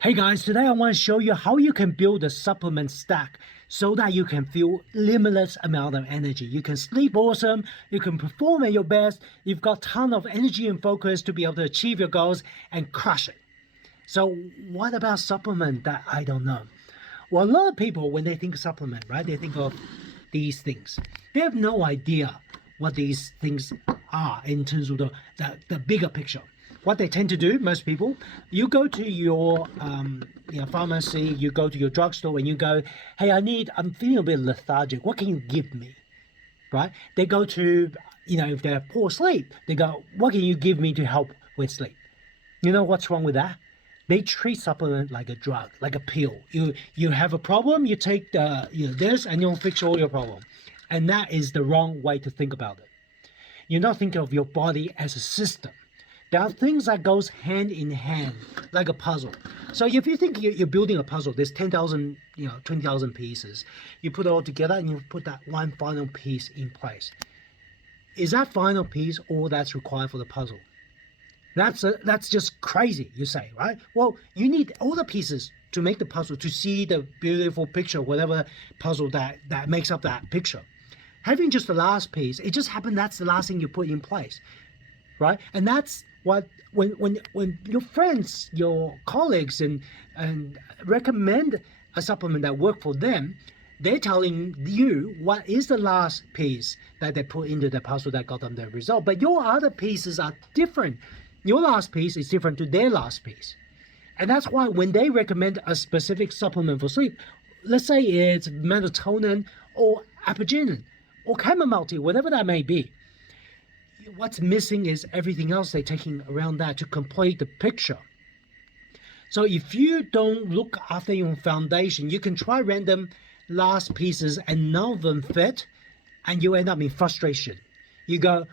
Hey guys, today I want to show you how you can build a supplement stack so that you can feel limitless amount of energy. You can sleep awesome, you can perform at your best, you've got ton of energy and focus to be able to achieve your goals and crush it. So what about supplement that I don't know? Well, a lot of people, when they think supplement, right, they think of these things. They have no idea what these things are in terms of the bigger picture. What they tend to do, most people, you go to your pharmacy, you go to your drugstore, and you go, "Hey, I'm feeling a bit lethargic. What can you give me?" Right? They go to, if they have poor sleep, they go, "What can you give me to help with sleep?" You know what's wrong with that? They treat supplement like a drug, like a pill. You have a problem, you take this, and you'll fix all your problem, and that is the wrong way to think about it. You're not thinking of your body as a system. There are things that goes hand in hand, like a puzzle. So if you think you're building a puzzle, there's 10,000, 20,000 pieces. You put it all together and you put that one final piece in place. Is that final piece all that's required for the puzzle? That's just crazy, you say, right? Well, you need all the pieces to make the puzzle, to see the beautiful picture, whatever puzzle that makes up that picture. Having just the last piece, it just happened that's the last thing you put in place, right? And that's what when your friends, your colleagues, and recommend a supplement that work for them, they're telling you what is the last piece that they put into the puzzle that got them the result. But your other pieces are different. Your last piece is different to their last piece. And that's why when they recommend a specific supplement for sleep, let's say it's melatonin or apigenin or chamomile tea, whatever that may be, what's missing is everything else they're taking around that to complete the picture. So if you don't look after your foundation, you can try random last pieces and none of them fit, and you end up in frustration. You go,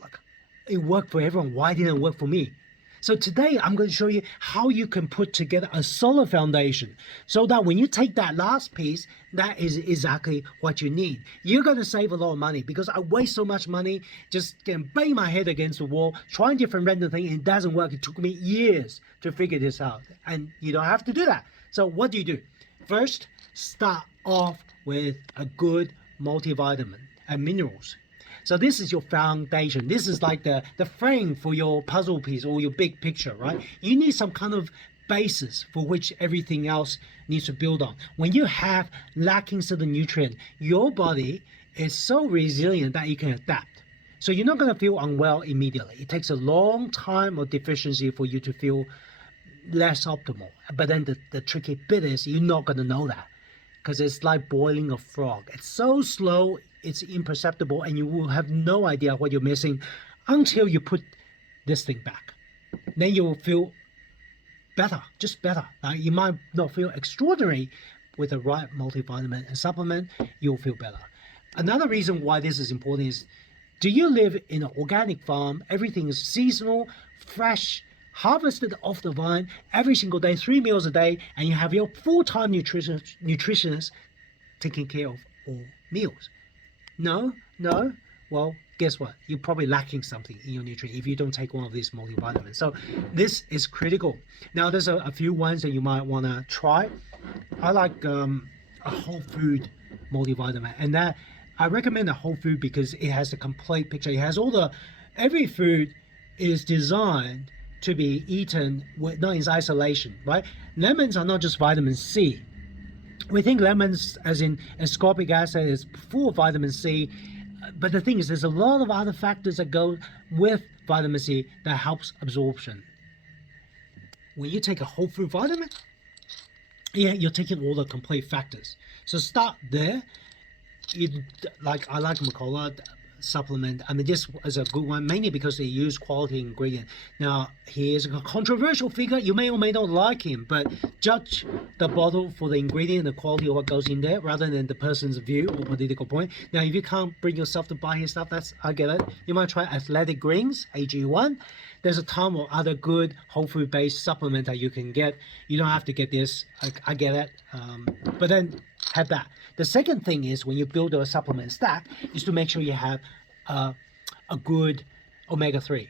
"Look, it worked for everyone. Why didn't it work for me?" So today I'm going to show you how you can put together a solid foundation so that when you take that last piece, that is exactly what you need. You're going to save a lot of money, because I waste so much money just bang my head against the wall, trying different random things, and it doesn't work. It took me years to figure this out, and you don't have to do that. So what do? First, start off with a good multivitamin and minerals. So this is your foundation. This is like the frame for your puzzle piece or your big picture, right? You need some kind of basis for which everything else needs to build on. When you have lacking certain nutrient, your body is so resilient that it can adapt. So you're not going to feel unwell immediately. It takes a long time of deficiency for you to feel less optimal. But then the tricky bit is you're not going to know that, because it's like boiling a frog. It's so slow, it's imperceptible, and you will have no idea what you're missing until you put this thing back. Then you will feel better, just better. You might not feel extraordinary. With the right multivitamin and supplement, you'll feel better. Another reason why this is important is, do you live in an organic farm? Everything is seasonal, fresh, harvested off the vine every single day, 3 meals a day, and you have your full-time nutritionist taking care of all meals. No? Well, guess what? You're probably lacking something in your nutrient if you don't take one of these multivitamins. So this is critical. Now, there's a few ones that you might want to try. I like a whole food multivitamin, and that I recommend a whole food because it has the complete picture. It has every food is designed to be eaten not in isolation, right? Lemons are not just vitamin C. We think lemons, as in ascorbic acid, is full of vitamin C, but the thing is, there's a lot of other factors that go with vitamin C that helps absorption. When you take a whole food vitamin, you're taking all the complete factors. So start there. I like Mercola supplement. I mean, this is a good one, mainly because they use quality ingredient. Now, he is a controversial figure. You may or may not like him, but judge the bottle for the ingredient and the quality of what goes in there, rather than the person's view or political point. Now, if you can't bring yourself to buy his stuff, I get it. You might try Athletic Greens, AG1. There's a ton of other good whole food based supplement that you can get. You don't have to get this. I get it. But then have that. The second thing is, when you build a supplement stack, is to make sure you have a good omega-3.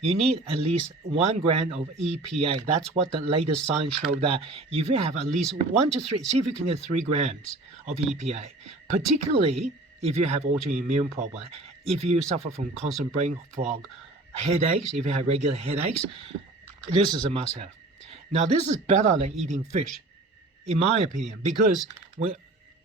you need at least 1 gram of EPA. That's what the latest science showed, that if you have at least 1 to 3, see if you can get 3 grams of EPA, particularly if you have autoimmune problem, if you suffer from constant brain fog, headaches, if you have regular headaches, this is a must-have. Now, this is better than eating fish, in my opinion, because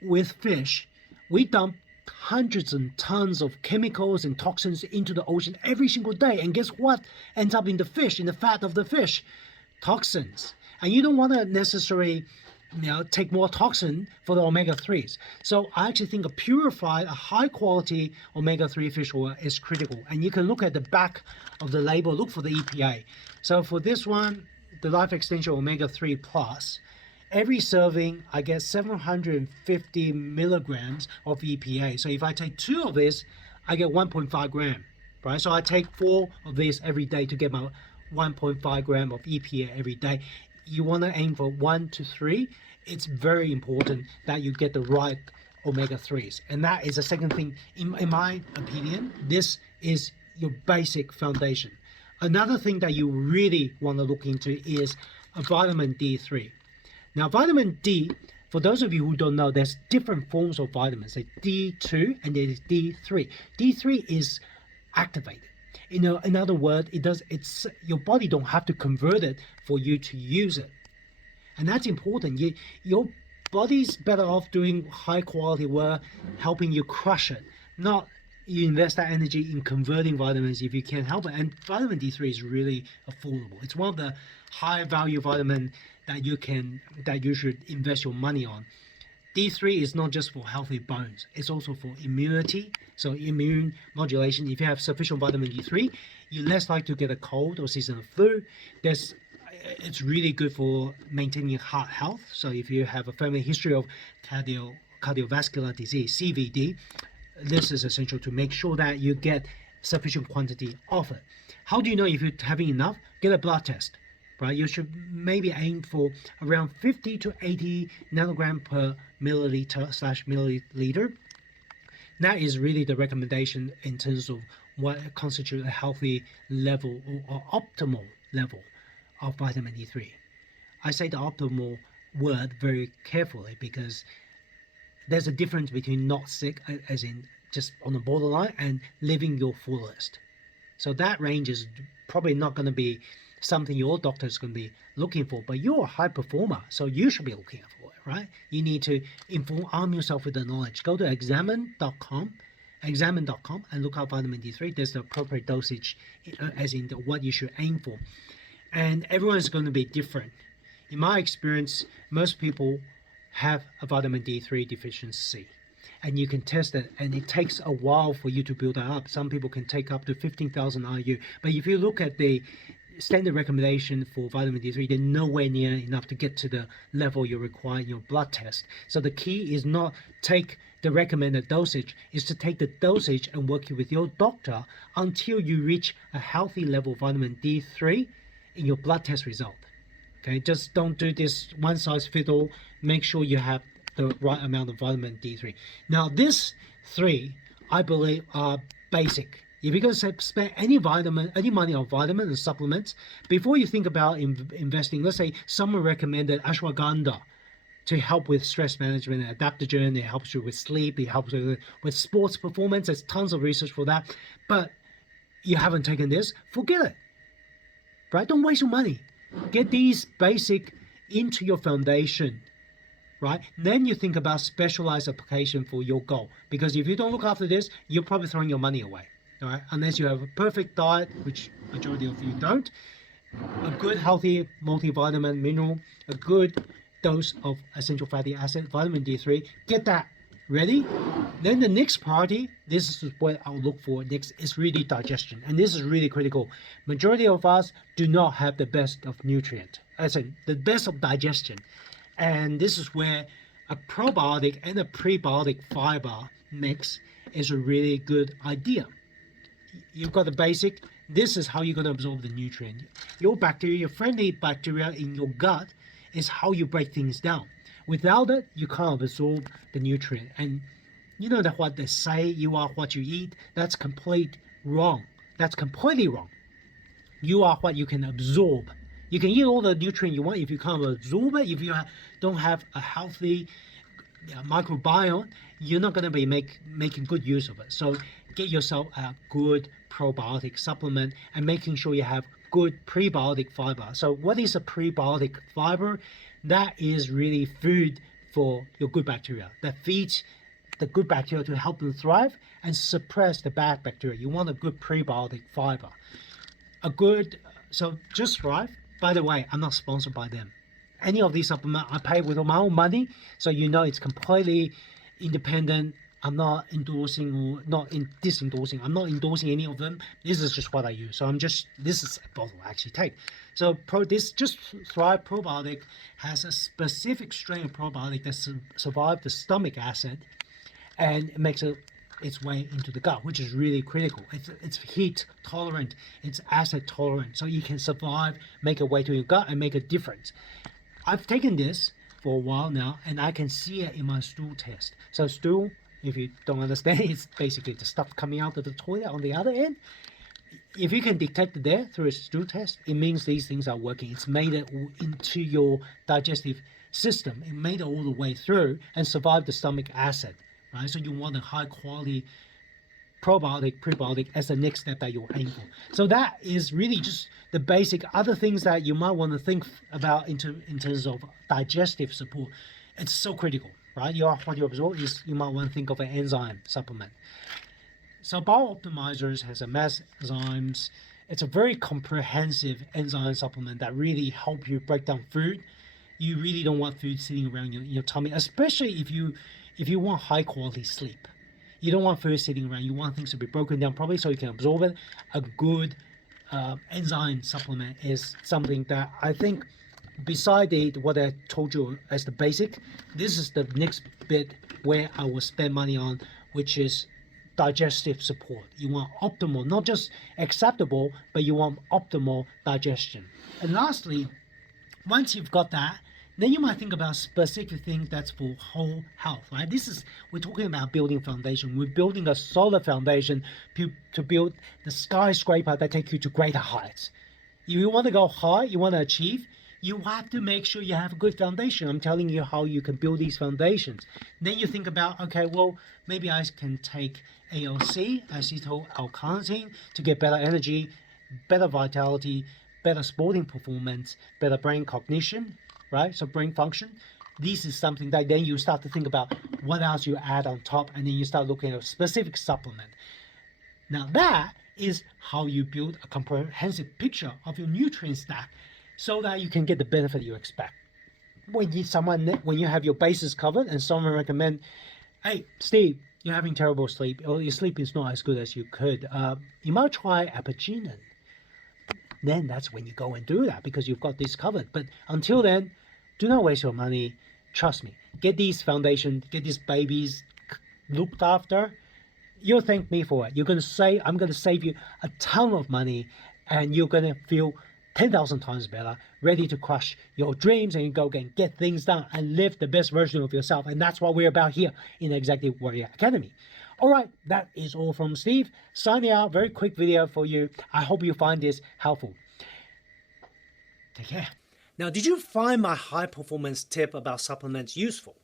with fish, we dump hundreds and tons of chemicals and toxins into the ocean every single day. And guess what ends up in the fish, in the fat of the fish? Toxins. And you don't want to necessarily take more toxin for the omega-3s. So I actually think a purified, a high-quality omega-3 fish oil is critical. And you can look at the back of the label, look for the EPA. So for this one, the Life Extension Omega-3 Plus, every serving, I get 750 milligrams of EPA. So if I take 2 of this, I get 1.5 gram, right? So I take 4 of this every day to get my 1.5 gram of EPA every day. You want to aim for 1 to 3. It's very important that you get the right omega-3s. And that is the second thing, in my opinion, this is your basic foundation. Another thing that you really want to look into is a vitamin D3. Now, vitamin D, for those of you who don't know, there's different forms of vitamins, like D2 and there's D3. D3 is activated. In other words, it's your body don't have to convert it for you to use it. And that's important. Your body's better off doing high quality work, helping you crush it, not you invest that energy in converting vitamins if you can't help it. And vitamin D3 is really affordable. It's one of the high value vitamin that you should invest your money on. D3 is not just for healthy bones, it's also for immunity, so immune modulation. If you have sufficient vitamin D3, you're less likely to get a cold or seasonal flu. It's really good for maintaining heart health. So if you have a family history of cardiovascular disease, CVD, this is essential to make sure that you get sufficient quantity of it. How do you know if you're having enough? Get a blood test. Right, you should maybe aim for around 50 to 80 nanogram per milliliter/milliliter. That is really the recommendation in terms of what constitutes a healthy level or optimal level of vitamin D3. I say the optimal word very carefully because there's a difference between not sick, as in just on the borderline, and living your fullest. So that range is probably not going to be something your doctor is going to be looking for, but you're a high performer, so you should be looking for it, right? You need to arm yourself with the knowledge. Go to examine.com, and look up vitamin D3. There's the appropriate dosage, as in what you should aim for. And everyone is going to be different. In my experience, most people have a vitamin D3 deficiency. And you can test it, and it takes a while for you to build that up. Some people can take up to 15,000 IU. But if you look at the standard recommendation for vitamin D3, they're nowhere near enough to get to the level you require in your blood test. So the key is not take the recommended dosage, is to take the dosage and work with your doctor until you reach a healthy level of vitamin D3 in your blood test result. Okay, just don't do this one size fits all. Make sure you have the right amount of vitamin D3. Now, these 3, I believe, are basic. If you're going to spend any money on vitamins and supplements, before you think about investing, let's say someone recommended ashwagandha to help with stress management and adaptogen. It helps you with sleep. It helps you with sports performance. There's tons of research for that. But you haven't taken this, forget it. Right? Don't waste your money. Get these basic into your foundation. Right? Then you think about specialized application for your goal. Because if you don't look after this, you're probably throwing your money away. All right? Unless you have a perfect diet, which majority of you don't, a good healthy multivitamin, mineral, a good dose of essential fatty acid, vitamin D3, get that ready. Then the next priority, this is what I'll look for next, is really digestion. And this is really critical. Majority of us do not have the best of nutrient. I said the best of digestion. And this is where a probiotic and a prebiotic fiber mix is a really good idea. You've got the basic. This is how you're going to absorb the nutrient. Your bacteria, your friendly bacteria in your gut is how you break things down. Without it, you can't absorb the nutrient. And you know that what they say, you are what you eat, that's completely wrong. That's completely wrong. You are what you can absorb. You can eat all the nutrient you want. If you can't absorb it, if you don't have a healthy microbiome, you're not going to be making good use of it. So get yourself a good probiotic supplement and making sure you have good prebiotic fiber. So what is a prebiotic fiber? That is really food for your good bacteria that feeds the good bacteria to help them thrive and suppress the bad bacteria. You want a good prebiotic fiber. So Just Thrive, by the way, I'm not sponsored by them. Any of these supplements I pay with my own money, so you know it's completely independent. I'm not endorsing or disendorsing. I'm not endorsing any of them. This is just what I use. So this is a bottle I actually take. So this Just Thrive Probiotic has a specific strain of probiotic that survived the stomach acid and it makes its way into the gut, which is really critical. It's heat tolerant, it's acid tolerant, so you can survive, make a way to your gut and make a difference. I've taken this for a while now and I can see it in my stool test. So stool, if you don't understand, it's basically the stuff coming out of the toilet on the other end. If you can detect it there through a stool test, it means these things are working. It's made it into your digestive system. It made it all the way through and survived the stomach acid, right? So you want a high quality probiotic, prebiotic as the next step that you're aiming for. So that is really just the basic. Other things that you might want to think about in terms of digestive support. It's so critical, right? What you absorb is, you might want to think of an enzyme supplement. So BioOptimizers has enzymes. It's a very comprehensive enzyme supplement that really help you break down food. You really don't want food sitting around your tummy, especially if you want high quality sleep. You don't want food sitting around. You want things to be broken down properly so you can absorb it. A good enzyme supplement is something that I think, beside what I told you as the basic, this is the next bit where I will spend money on, which is digestive support. You want optimal, not just acceptable, but you want optimal digestion. And lastly, once you've got that, then you might think about specific things that's for whole health, right? We're talking about building foundation. We're building a solid foundation to build the skyscraper that take you to greater heights. If you want to go high, you want to achieve, you have to make sure you have a good foundation. I'm telling you how you can build these foundations. Then you think about, okay, well, maybe I can take ALC, acetyl L-carnitine, to get better energy, better vitality, better sporting performance, better brain cognition, right? So brain function. This is something that then you start to think about what else you add on top, and then you start looking at a specific supplement. Now that is how you build a comprehensive picture of your nutrient stack so that you can get the benefit you expect. When you have your bases covered and someone recommend, hey, Steve, you're having terrible sleep, or your sleep is not as good as you could, you might try Apigenin. Then that's when you go and do that because you've got this covered. But until then, do not waste your money. Trust me. Get these foundations, get these babies looked after. You'll thank me for it. I'm going to save you a ton of money, and you're going to feel 10,000 times better, ready to crush your dreams and go and get things done and live the best version of yourself. And that's what we're about here in the Executive Warrior Academy. All right, that is all from Steve. Signing out, very quick video for you. I hope you find this helpful. Take care. Now, did you find my high performance tip about supplements useful?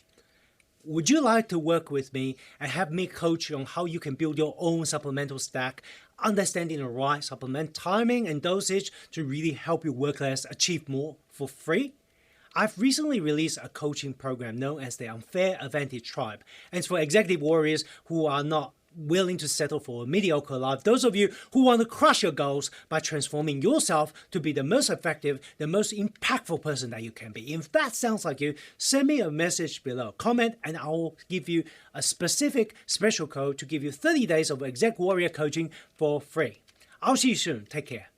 Would you like to work with me and have me coach you on how you can build your own supplemental stack, understanding the right supplement timing and dosage to really help your work less, achieve more for free? I've recently released a coaching program known as the Unfair Advantage Tribe, and it's for executive warriors who are not willing to settle for a mediocre life. Those of you who want to crush your goals by transforming yourself to be the most effective, the most impactful person that you can be. If that sounds like you, send me a message below, comment, and I will give you a specific special code to give you 30 days of Exec Warrior coaching for free. I'll see you soon. Take care.